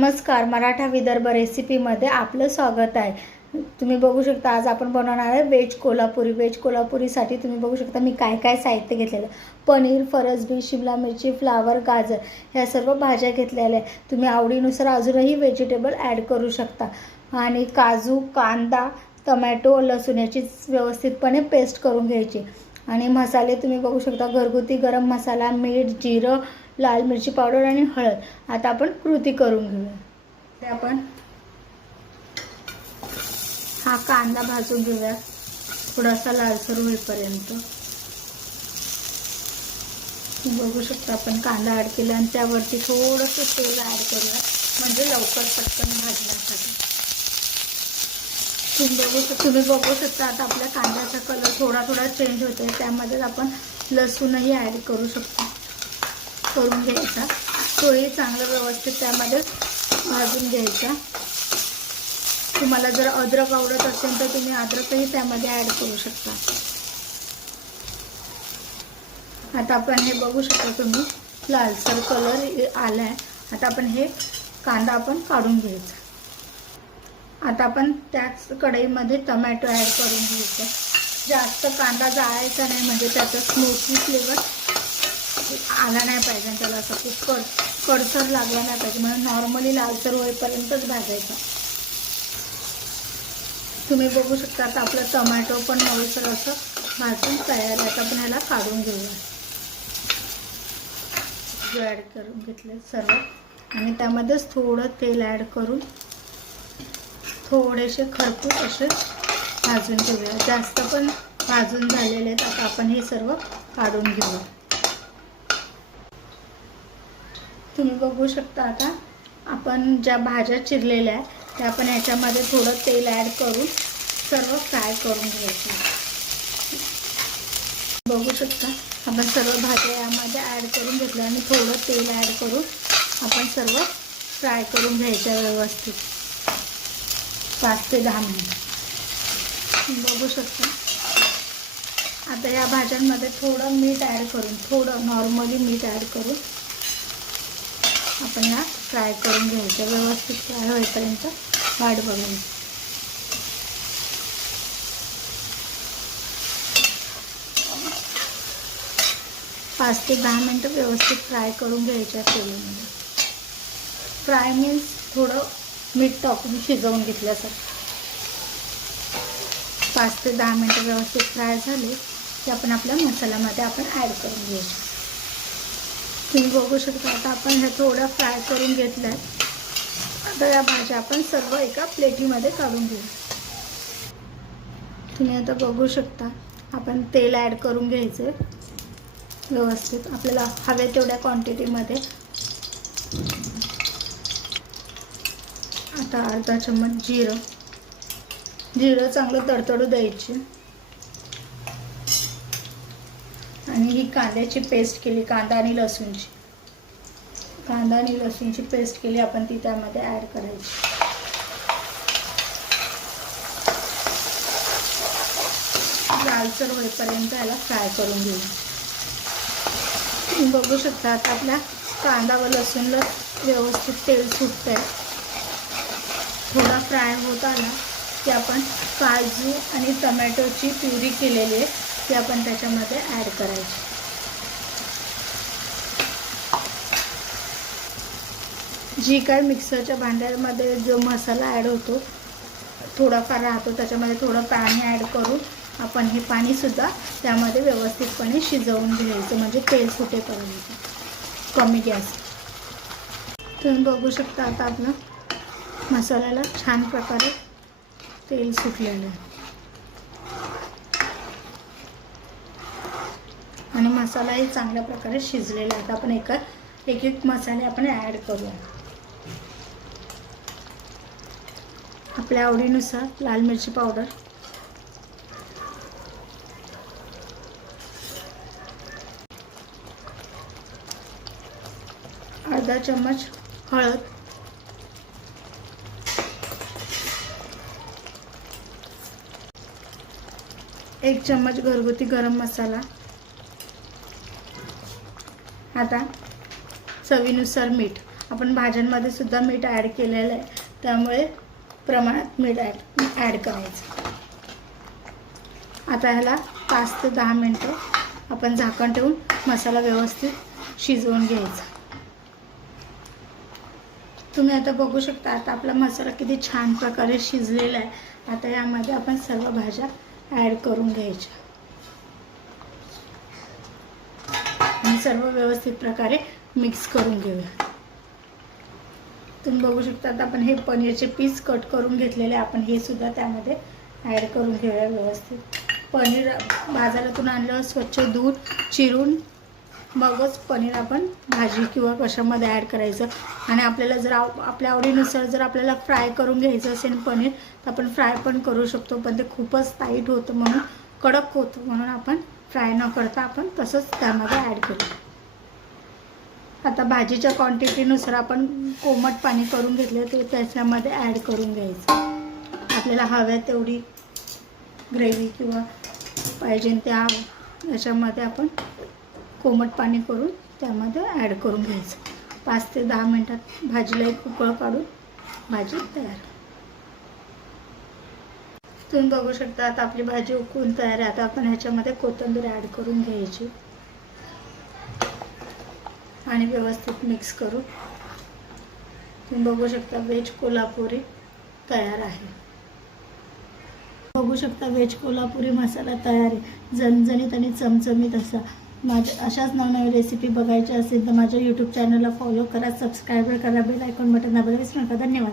नमस्कार मराठा विदर्भ रेसिपीमध्ये आपलं स्वागत आहे. तुम्ही बघू शकता आज आपण बनवणार आहे व्हेज कोल्हापुरी. व्हेज कोल्हापुरीसाठी तुम्ही बघू शकता मी काय काय साहित्य घेतलेलं पनीर फरसबी शिमला मिरची फ्लावर गाजर ह्या सर्व भाज्या घेतलेल्या आहे तुम्ही आवडीनुसार अजूनही व्हेजिटेबल ॲड करू शकता. आणि काजू कांदा टमॅटो लसूण याची व्यवस्थितपणे पेस्ट करून घ्यायची. आणि मसाले तुम्ही बघू शकता घरगुती गरम मसाला मीठ जिरं लाल मिरची पावडर आणि हळद. आता आपण कृती करून घेऊया. ते आपण हा कांदा भाजून घेऊया. थोडासा लालसर होईपर्यंत. बघू शकता आपण कांदा ॲड केला आणि त्यावरती थोडंसं तेल ॲड करूया. म्हणजे लवकर पटकन भाजण्यासाठी. तुम्ही बघू शकता तुम्ही बघू शकता आता आपल्या कांद्याचा कलर थोडा थोडा चेंज होतोय. त्यामध्येच आपण लसूणही ॲड करू शकतो. करून घ्यायचा. तोही चांगलं व्यवस्थित त्यामध्ये भाजून घ्यायचा. तुम्हाला जर अद्रक आवडत असेल तर तुम्ही अद्रकही त्यामध्ये ॲड करू शकता. आता आपण हे बघू शकता तुम्ही लालसर कलर आला आहे आता आपण हे कांदा आपण काढून घ्यायचा. आता आपण त्याच कढईमध्ये टमॅटो ॲड करून घ्यायचं. जास्त कांदा जाळायचा नाही म्हणजे त्याचा स्मोकी फ्लेवर आला नाही पाहिजे त्याला असं खूप कड कडसर लागला नाही पाहिजे. म्हणून नॉर्मली लालसर होईपर्यंतच भाजायचा. तुम्ही बघू शकता आता आपलं टमॅटो पण नवसर असं भाजून तयार आहे. आता आपण ह्याला काढून घेऊया. ॲड करून घेतले सर्व. आणि त्यामध्येच थोडं तेल ॲड करून थोडेसे खरपूस असे भाजून घेऊया. जास्त पण भाजून झालेले आहेत. आता आपण हे सर्व काढून घेऊया. तुम्ही बघू शकता आता. आपण ज्या भाज्या चिरलेल्या आहेत त्या आपण ह्याच्यामध्ये थोडं तेल ॲड करून सर्व फ्राय करून घ्यायचं. बघू शकता आपण सर्व भाज्या यामध्ये ॲड करून घेतल्या आणि थोडं तेल ॲड करून आपण सर्व फ्राय करून घ्यायच्या व्यवस्थित. पाच ते दहा मिनिट. बघू शकता. आता या भाज्यांमध्ये थोडं मीठ ॲड करून थोडं नॉर्मली मीठ ॲड करून आपण ह्या फ्राय करून घ्यायच्या व्यवस्थित फ्राय होईपर्यंत वाट बघायची पाच ते दहा मिनटं व्यवस्थित फ्राय करून घ्यायच्या तेलामध्ये. फ्राय मीन्स थोडं मीठ टाकून शिजवून घेतल्यासारखं. पाच ते दहा मिनटं व्यवस्थित फ्राय झाले की आपण आपल्या मसाल्यामध्ये आपण ॲड करून घ्यायचं तुम्ही बघू शकता आता आपण ह्या थोडं फ्राय करून घेतल्या. आता या भाज्या आपण सर्व एका प्लेटीमध्ये काढून घेऊ. तुम्ही आता बघू शकता आपण तेल ॲड करून घ्यायचे व्यवस्थित आपल्याला हवे तेवढ्या क्वांटिटीमध्ये आता अर्धा चम्मच जिरं. जिरं चांगलं तडतडू द्यायचे आणि ही कांद्याची पेस्ट केली कांदा आणि लसूणची. कांदा आणि लसूणची पेस्ट केली आपण ती त्यामध्ये ॲड करायची. लालसर होईपर्यंत याला फ्राय करून घेऊ. तुम्ही बघू शकता आता आपल्या कांदा व लसूणला व्यवस्थित तेल सुटतंय. थोडा फ्राय होत आला की आपण काजू आणि टमॅटोची प्युरी केलेली आहे. ती आपण त्याच्यामध्ये ॲड करायची. जी काय मिक्सरच्या भांड्यामध्ये जो मसाला ॲड होतो थोडाफार राहतो त्याच्यामध्ये थोडं पाणी ॲड करून आपण हे पाणीसुद्धा त्यामध्ये व्यवस्थितपणे शिजवून घ्यायचं म्हणजे तेल सुटेपर्यंत. कमी गॅस. तुम्ही बघू शकता आता आपलं मसाल्याला छान प्रकारे तेल सुटलेलं आहे. आणि मसालाही चांगल्या प्रकारे शिजलेला आहे आता आपण एक एक एक मसाले आपण ॲड करूया. आपल्या आवडीनुसार लाल मिरची पावडर अर्धा चम्मच हळद. एक चम्मच घरगुती गरम मसाला. आता चवीनुसार मीठ. आपण भाज्यांमध्ये सुद्धा मीठ ॲड केलेलं आहे. त्यामुळे प्रमाणात मीठ ॲड ॲड करायचं. आता ह्याला पाच ते दहा मिनटं आपण झाकण ठेवून मसाला व्यवस्थित शिजवून घ्यायचा. तुम्ही आता बघू शकता आता आपला मसाला किती छान प्रकारे शिजलेला आहे. आता यामध्ये आपण सर्व भाज्या ॲड करून घ्यायच्या. सर्व व्यवस्थित प्रकारे मिक्स करून घेऊया. तुम्ही बघू शकता आता आपण हे पनीरचे पीस कट करून घेतलेले आपण हे सुद्धा त्यामध्ये ॲड करून घेऊया व्यवस्थित. पनीर बाजारातून आणलं स्वच्छ दूध चिरून मगच पनीर आपण भाजी किंवा कशामध्ये ॲड करायचं. आणि आपल्याला जर आपल्या आवडीनुसार जर आपल्याला फ्राय करून घ्यायचं असेल पनीर तर आपण फ्राय पण करू शकतो पण ते खूपच टाईट होतं म्हणून कडक होतं म्हणून आपण फ्राय न करता आपण तसंच त्यामध्ये ॲड करू. आता भाजीच्या क्वांटिटीनुसार आपण कोमट पाणी करून घेतलं ते त्याच्यामध्ये ॲड करून घ्यायचं. आपल्याला हव्या तेवढी ग्रेव्ही किंवा पाहिजे त्या याच्यामध्ये आपण कोमट पाणी करून त्यामध्ये ॲड करून घ्यायचं. पाच ते दहा मिनटात भाजीला एक उकळ काढून भाजी तयार तुम्ही बघू शकता आता आपली भाजी उकळून तयार आहे. आता आपण ह्याच्यामध्ये कोथिंबीर ॲड करून घ्यायची. आणि व्यवस्थित मिक्स करू तुम्ही बघू शकता व्हेज कोल्हापुरी तयार आहे. बघू शकता व्हेज कोल्हापुरी मसाला तयार आहे. झणझणीत आणि चमचमीत असा. माझ्या अशाच नवनवी रेसिपी बघायची असेल तर माझ्या यूट्यूब चॅनलला फॉलो करा सबस्क्राईब करा बेल आयकॉन बटन दाबायला विसरू नका. धन्यवाद.